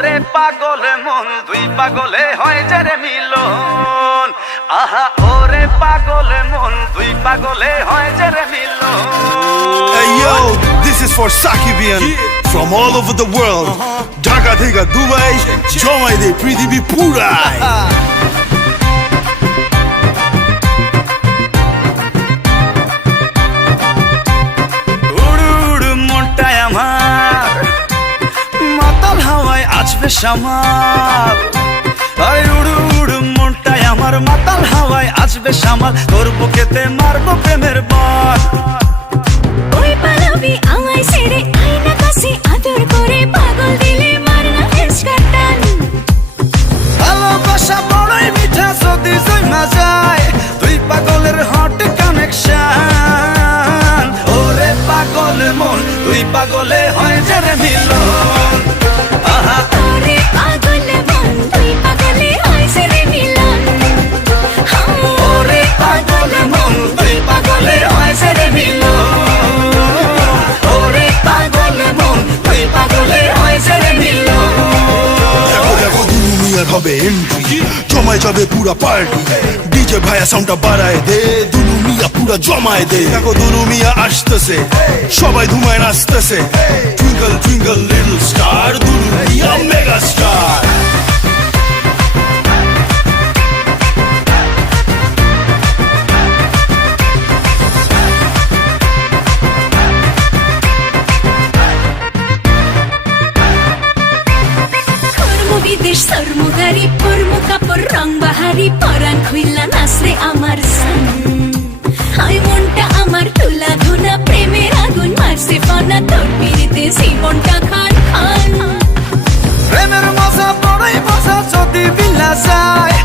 ওরে পাগলে মন দুই পাগলে হয় যে রে মিলন আহা ওরে পাগলে মন দুই পাগলে হয় যে রে মিলন Hey yo, this is for Sakibian from all over the world. Dhaka theka Dubai, jomai de prithibi purai. শামাল আরে উড়ু উড়ু মনটাই আমার মাতাল হাওয়ায় আসবে শামাল তোর বুকেতে মারবো প্রেমের বান ওই পালাবি আমায় ছেড়ে আয়না কাছে আদর করে পাগল দিলে মারনা ফেসকাটান ভালোবাসা বড়ই মিঠা যদি জমা যায় তুই পাগলের হট কানেকশন ওরে পাগল মন তুই পাগলে হয় যে রে মিলন আহা ওরে পাগল মন তুই পাগলে হয় যে রে মিলন ওরে পাগল মন তুই পাগলে হয় যে রে মিলন ওরে পাগল মন তুই পাগলে হয় যে রে মিলন দেখো দেখো দুনু মিয়ার হবে এন্ট্রি জমায় যাবে পুরা পার্টি ডিজে ভাইয়া সাউন্ডটা বাড়ায় দে দুনু মিয়া পুরা জমায় দে দেখো দুনু মিয়া আসতেছে সবাই ধুমায় নাচতেছে টুইঙ্কল টুইঙ্কল লিটল স্টার দুনু মিয়া মেগা স্টার বিদেশ সরমুগারি পরমু কাপড় রং বাহারি পরান খুইলা নাচরে আমার সান হাই মনটা আমার তুলা ধুনা প্রেমের আগুন মারছে ফনা তোর পিড়িতে জীবনটা খান খান প্রেমের মজা বড়ই মজা যদি বিলা যায়